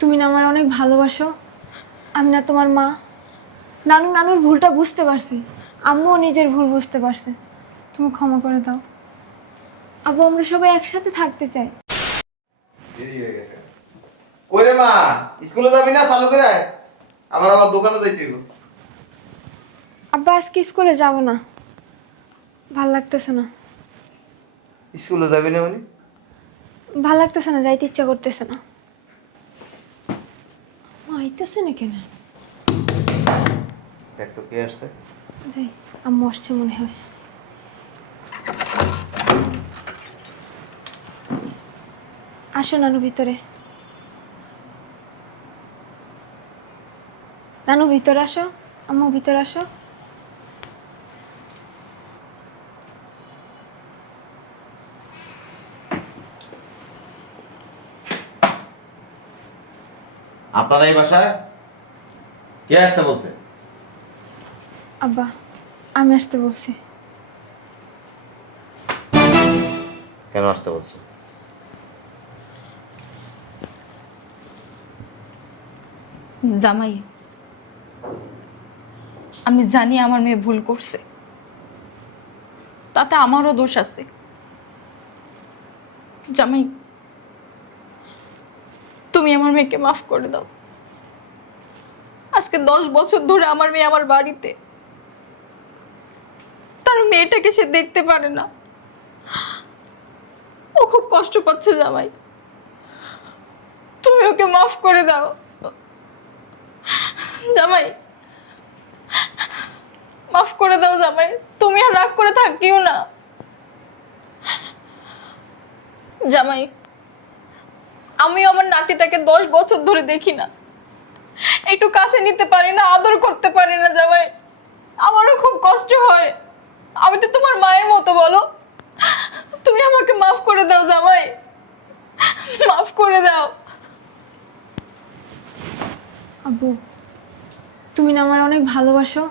তুমি না আমার অনেক ভালোবাসো। আমি না তোমার মা। নানু নানুর ভুলটা বুঝতে পারছি। আম্মুও নিজের ভুল বুঝতে পারছে। তুমি ক্ষমা করে দাও। আবু আমরা সবাই একসাথে থাকতে চাই। দেরি হয়ে গেছে। কই রে মা? স্কুলে যাবি না চালু করে? আয়। আমার আবার দোকানে যাইতে হইব। আব্বা আজকে স্কুলে যাব না। ভালো লাগতেছে না। স্কুলে যাবি না মানে? ভালো লাগতেছে না যাইতে ইচ্ছা করতেছে না। আইতেছে না কেন দেখ তো কে আসছে? যাই আম্মু আসছে মনে হয়। আসো নানু ভিতরে। নানু ভিতরে আসো আম্মু ভিতরে আসো। আপনারা এই বাসায় কে আসতে বলছে? আব্বা আমি আসতে বলছি। কেন আসতে বলছে? জামাই আমি জানি আমার মেয়ে ভুল করছে। তাতে আমারও দোষ আছে। জামাই তুমি আমার মেয়েকে মাফ করে দাও। আজকে দশ বছর ধরে আমার মেয়ে আমার বাড়িতে। তার মেয়েটাকে সে দেখতে পারে না। ও খুব কষ্ট পাচ্ছে জামাই। তুমি ওকে মাফ করে দাও। জামাই, মাফ করে দাও জামাই। তুমি আর রাগ করে থাকিও না। জামাই আমি আমার নাতিটাকে দশ বছর ধরে দেখি না। একটু কাছে নিতে পারি না, আদর করতে পারি না জামাই। আমারও খুব কষ্ট হয়। আমি তো তোমার মায়ের মতো বলো। তুমি আমাকে মাফ করে দাও জামাই। মাফ করে দাও। আব্বু, তুমি না আমার অনেক ভালোবাসো।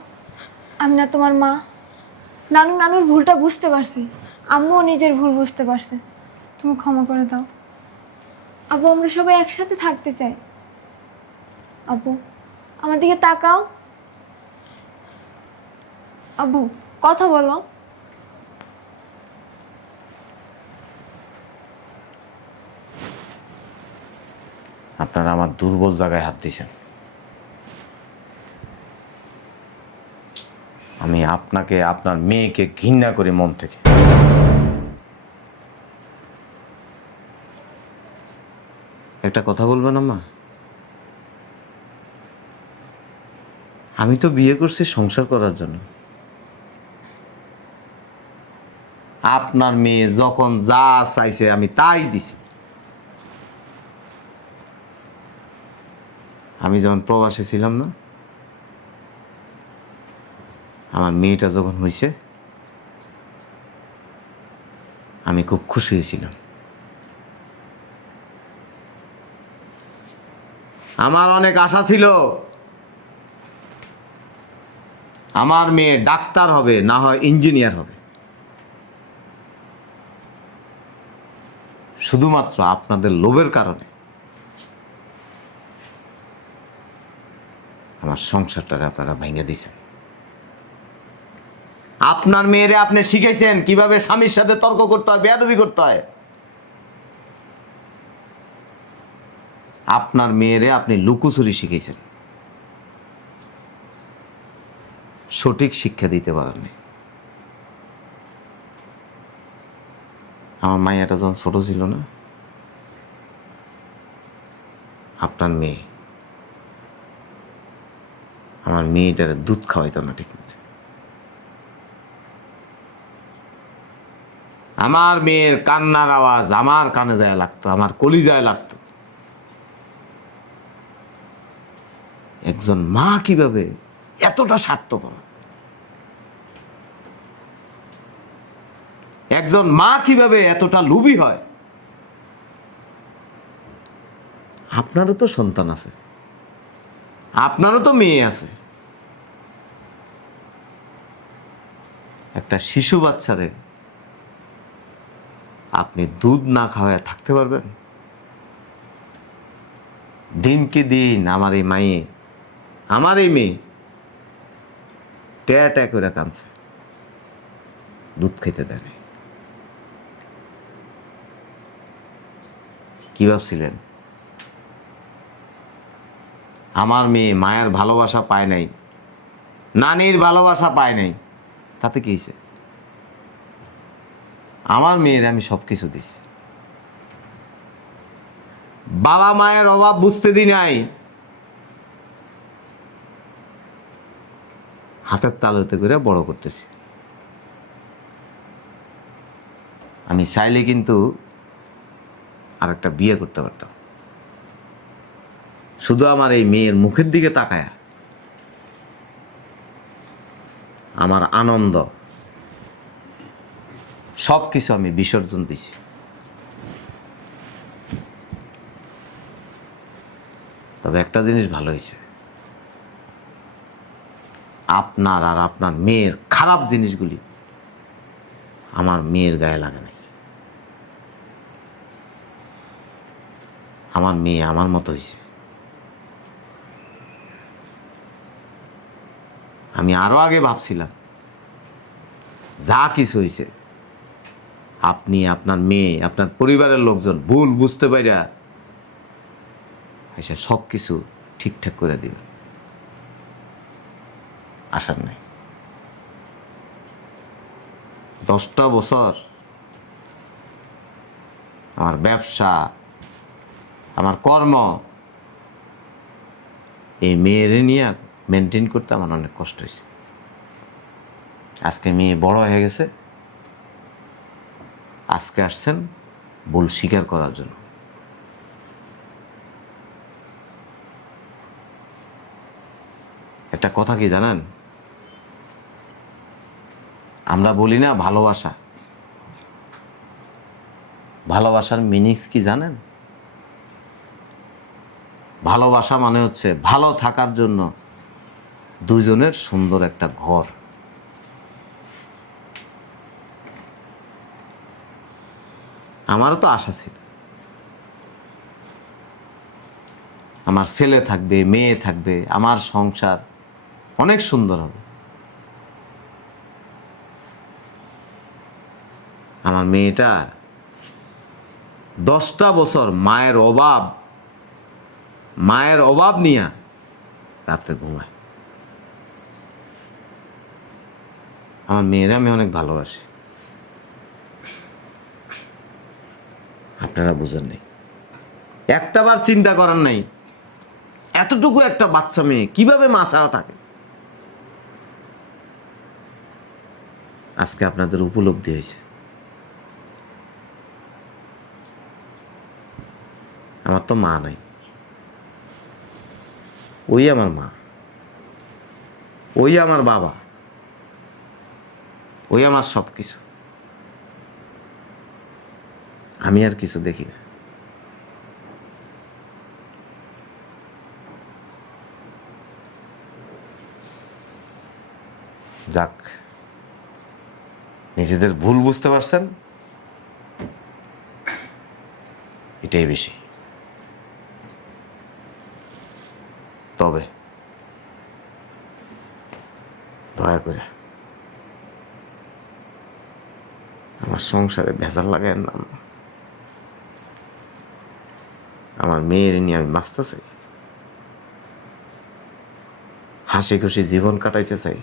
আমি না তোমার মা। নানু, নানুর ভুলটা বুঝতে পারছি। আম্মুও নিজের ভুল বুঝতে পারছে। তুমি ক্ষমা করে দাও। আব্বু, আমরা সবাই একসাথে থাকতে চাই। আব্বু আমার দিকে তাকাও। আব্বু কথা বলো। আপনারা আমার দুর্বল জায়গায় হাত দিয়েছেন। আমি আপনাকে আপনার মেয়েকে ঘৃণা করি মন থেকে। একটা কথা বলবেন আম্মা? আমি তো বিয়ে করছি সংসার করার জন্য। আপনার মেয়ে যখন যা চাইছে আমি তাই দিছি। আমি যখন প্রবাসে ছিলাম না, আমার মেয়েটা যখন হয়েছে আমি খুব খুশি হয়েছিলাম। আমার অনেক আশা ছিল। আমার মেয়ে ডাক্তার হবে, না হয় ইঞ্জিনিয়ার হবে। শুধুমাত্র আপনাদের লোভের কারণে আমার সংসারটাকে আপনারা ভেঙে দিয়েছেন। আপনার মেয়েরে আপনি শিখেছেন কীভাবে স্বামীর সাথে তর্ক করতে হয়, বেয়াদবি করতে হয়। আপনার মেয়েরে আপনি লুকোচুরি শিখেছেন সঠিক শিক্ষা দিতে পারেননি। আমার মাইয়াটা যখন ছোট ছিল না, আপনার মেয়ে, আমার মেয়েটার দুধ খাওয়াইতো না ঠিক মতো। আমার মেয়ের কান্নার আওয়াজ আমার কানে যায় লাগতো, আমার কলিজায় লাগতো। একজন মা কীভাবে এতটা স্বার্থপর? একজন মা কীভাবে এতটা লুবি হয়? আপনারও তো সন্তান আছে। আপনারও তো মেয়ে আছে। একটা শিশু বাচ্চারে আপনি দুধ না খাওয়ায় থাকতে পারবেন? দিনকে দিন আমার এই মায়ে আমার এই মেয়ে ট্যা ট্যা করে কাঁদছে। দুধ খেতে দেয় নাই। কি ভাবছিলেন? আমার মেয়ে মায়ের ভালোবাসা পায় নাই, নানির ভালোবাসা পায় নাই, তাতে কি হয়েছে? আমার মেয়ের আমি সব কিছু দিছি। বাবা মায়ের অভাব বুঝতে দি নাই। হাতের তালুতে করে বড় করতেছি। আমি চাইলে কিন্তু আর একটা বিয়ে করতে পারতাম। শুধু আমার এই মেয়ের মুখের দিকে তাকায়া। আমার আনন্দ। সব কিছু আমি বিসর্জন দিছি। তবে একটা জিনিস ভালো হয়েছে। আপনার আর আপনার মেয়ের খারাপ জিনিসগুলি আমার মেয়ের গায়ে লাগে নাই আমার মেয়ে আমার মতো হয়েছে আমি আরও আগে ভাবছিলাম, যা কিছু হয়েছে আপনি, আপনার মেয়ে, আপনার পরিবারের লোকজন ভুল বুঝতে পাইরা এসে সব কিছু ঠিকঠাক করে দিবেন। আসার নাই। দশটা বছর আমার ব্যবসা আমার কর্ম। এই মেয়েরে নিয়ে মেনটেন করতে আমার অনেক কষ্ট হয়েছে। আজকে মেয়ে বড় হয়ে গেছে। আজকে আসছেন ভুল স্বীকার করার জন্য। একটা কথা কি জানেন? আমরা বলি না ভালোবাসা। ভালোবাসার মিনিংস কি জানেন? ভালোবাসা মানে হচ্ছে ভালো থাকার জন্য দুজনের সুন্দর একটা ঘর। আমারও তো আশা ছিল। আমার ছেলে থাকবে, মেয়ে থাকবে, আমার সংসার অনেক সুন্দর হবে। আমার মেয়েটা দশটা বছর মায়ের অভাব মায়ের অভাব নিয়ে রাত্রে ঘুমায়। আমার মেয়েরা আমি অনেক ভালোবাসি। আপনারা বুঝেন নেই। একটা বার চিন্তা করার নাই। এতটুকু একটা বাচ্চা মেয়ে, কীভাবে মা ছাড়া থাকে? আজকে আপনাদের উপলব্ধি হয়েছে। আমার তো মা নাই। ওই আমার মা। ওই আমার বাবা। ওই আমার সব কিছু আমি আর কিছু দেখি না। যাক, নিজেদের ভুল বুঝতে পারছেন? এটাই বেশি। তবে। দয়া করে। আমার সংসারে ভেজাল লাগায় না। আমার মেয়ের নিয়ে আমি বাঁচতে চাই। হাসি খুশি জীবন কাটাইতে চাই।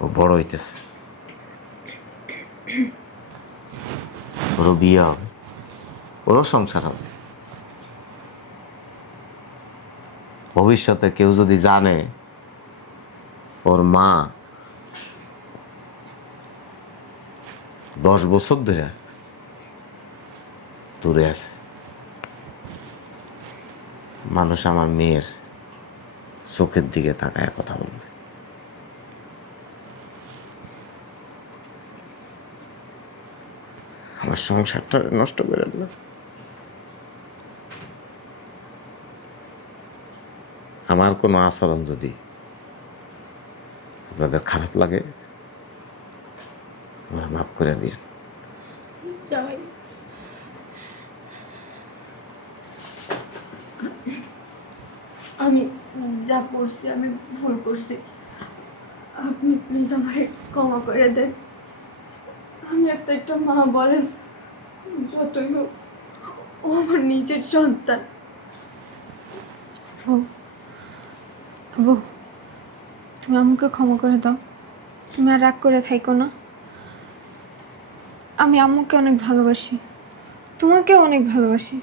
ও বড় হইতেছে। ওরও বিয়ে হবে ওরও সংসার হবে। ভবিষ্যতে কেউ যদি জানে ওর মা দশ বছর ধরে দূরে আছে। মানুষ আমার মেয়ের চোখের দিকে তাকায় কথা বলবে। আমার সংসারটা নষ্ট করে না আমার কোনো আচরণ যদি আপনাদের খারাপ লাগে, আমার মাফ করে দিন। আমি যা করছি, আমি ভুল করছি। আপনি প্লিজ আমাকে ক্ষমা করে দেন। আমি একটা একটা মা বলেন, যতই হোক, ও আমার নিজের সন্তান। হোক আবু, তুমি আমাকে ক্ষমা করে দাও। তুমি আর রাগ করে থাইকো না। আমি আম্মুকে অনেক ভালোবাসি। তোমাকেও অনেক ভালোবাসি।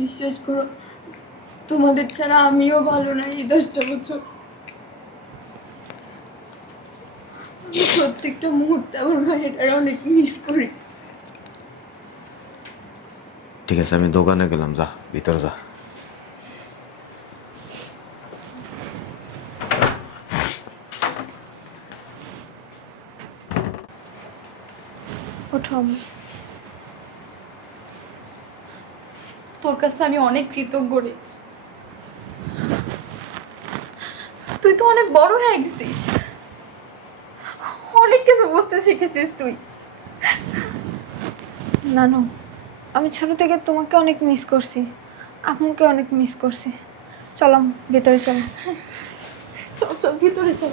বিশ্বাস করো, তোমাদের ছাড়া আমিও ভালো না এই দশটা বছর। প্রত্যেকটা মুহূর্তে আমার ভাইয়ের অনেক মিস করি। ঠিক আছে, আমি দোকানে গেলাম, যা, ভিতরে যা। তোর কাছে আমি অনেক কৃতজ্ঞ রে। তুই তো অনেক বড় হয়ে গেছিস। অনেক কিছু বুঝতে শিখেছিস তুই। নানু আমি ছোট থেকে তোমাকে অনেক মিস করছি। আপনাকে অনেক মিস করছি। চলো, ভিতরে চলো। চল চল, ভিতরে চল।